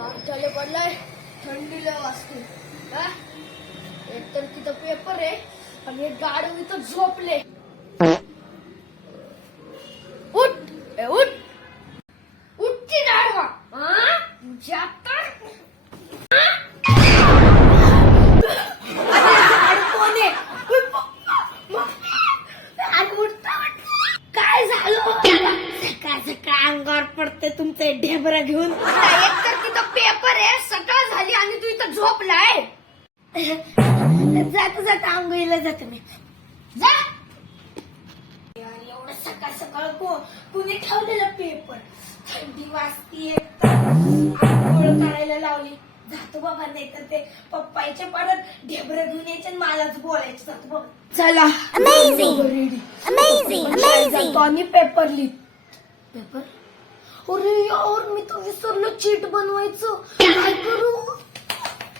चाले पडलाय थंडी लय वाजते. एक तर तिथं पेपर आहे आणि एक गाडी इथं झोपले. उठ ए उठ उठची गाडवा जाता काय झालं सकाळ सकाळ अंगावर पडते तुमचे ढेबरा घेऊन. एक तर तिथं पेपर आहे सकाळ झाली आणि तू इथं झोपलाय. जाता जाता आंघोळीला जाते मी. जा एवढं सकाळ सकाळ कुणी ठेवलेलं पेपर. थंडी वाजतीये आंघोळ करायला लावली. जातो बाबा नाही तर ते पप्पाचे परत ढेबरं घेऊन यायचे आणि मलाच बोलायचं. जातो बाबा चला. Amazing amazing amazing. आणि पेपर लिहित पेपर. अरे यार मी तर विसरलो चीट बनवायचं. काय करू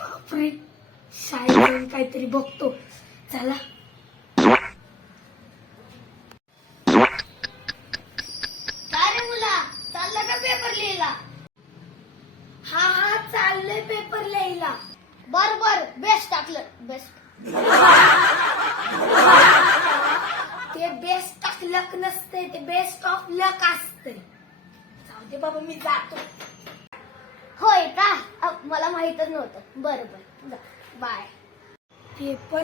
बापरे. शाळेत काहीतरी बघतो. चला काय रे मुला चालला का पेपर लिहायला. हा हा चाललंय पेपर लिहायला. बर बर बेस्ट टाकलं बेस्ट. ते बेस्ट ऑफ लक नसते ते बेस्ट ऑफ लक असते. जाऊ दे बाबा मी जातो. होय का मला माहितच नव्हतं. बरं बरं बाय. पेपर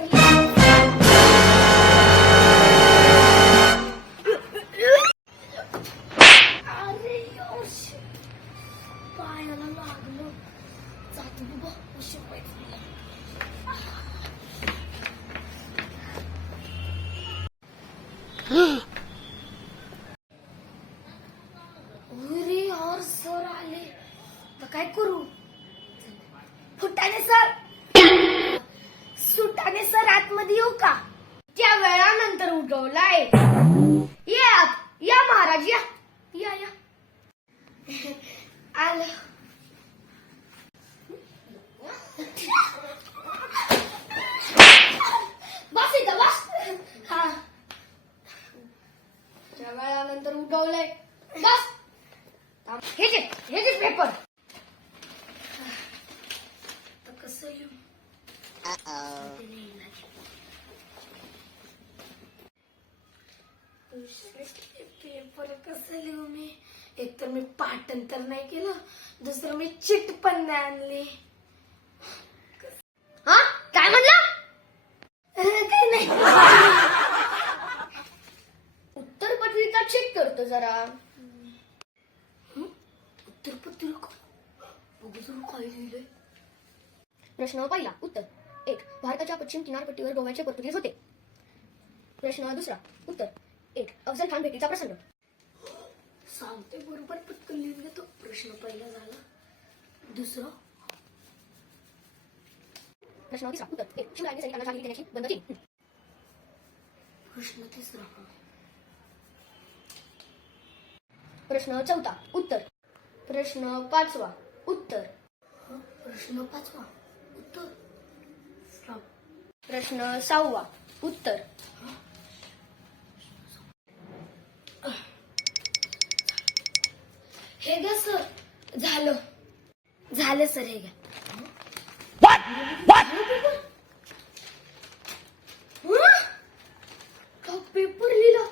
अरे पायाला लागलं. जातो बाबा उशीर व्हायचं. अरे यार सर आले तर काय करू. फुटाणे सर सुटाणे सर आतमध्ये येऊ का. त्या वेळानंतर उठवलाय. या या महाराज या या या. आलं बस इथं बस. हा त्या वेळानंतर उठवलंय बस. हे जे पेपर कसं लिहू. पेपर कसं लिहू मी. एक तर मी पाटण तर नाही केलं. दुसरं मी चिट पण नाही आणली. हा काय म्हणला. काय नाही. उत्तर पत्रिका चेक करतो जरा. उत्तर पत्रिका बघू जरा काय लिहिलंय. प्रश्न पहिला उत्तर 1. भारताच्या पश्चिम किनारपट्टीवर गोव्याचे पोर्तुगीज होते. प्रश्न दुसरा उत्तर 1. अफजल खान भेटीचा प्रसंग. सांगते बरोबर पटकन लिहून घेतो. प्रश्न पहिला झाला. दुसरा प्रश्न तिसरा उत्तर 1. शिवरायांनी सैनिकांना जहागिरी देण्याची बंद केली. प्रश्न तिसरा. प्रश्न चौथा उत्तर. प्रश्न पाचवा उत्तर. प्रश्न पाचवा उत्तर. प्रश्न सहावा उत्तर. हे घ्या सर. झालं सर हे घ्या. पेपर लिहिला.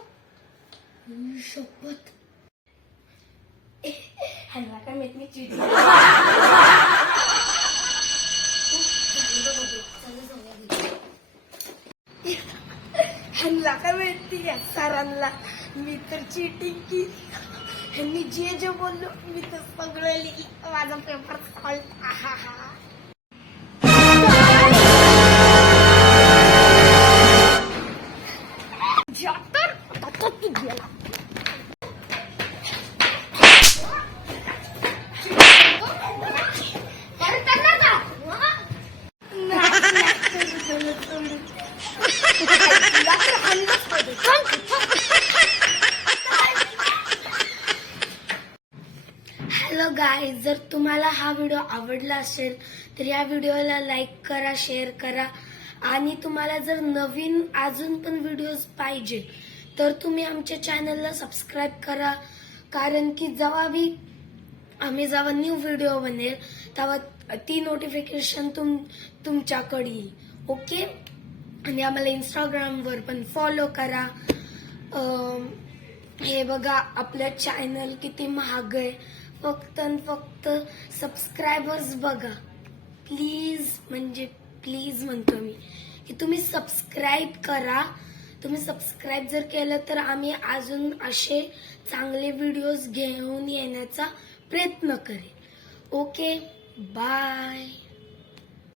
शपथ हलवा का मी चीट. हल्ला का मिळते या सरांना. मी तर चीटिंग केली. ह्यांनी जे बोललो मी तर सगळं लिहिलं. माझा पेपर सॉल्व. हॅलो गाईज, जर तुम्हाला हा व्हिडिओ आवडला असेल तर या व्हिडिओला लाईक करा, शेअर करा आणि तुम्हाला जर नवीन अजून पण व्हिडिओज पाहिजे तर तुम्ही आमच्या चॅनलला सबस्क्राईब करा. कारण की जेव्हा भी आम्ही जेव्हा न्यू व्हिडिओ बनेल तेव्हा ती नोटिफिकेशन तुमच्याकडे येईल. ओके. आणि आम्हाला इंस्टाग्रामवर पण फॉलो करा. हे बघा आपलं चॅनल किती महाग आहे. फक्त आणि फक्त सबस्क्रायबर्स बघा प्लीज, म्हणजे प्लीज म्हणतो मी की तुम्ही सबस्क्राईब करा. तुम्ही सबस्क्राईब जर केलं तर आम्ही अजून असे चांगले व्हिडिओज घेऊन येण्याचा प्रयत्न करेल. Okay, bye.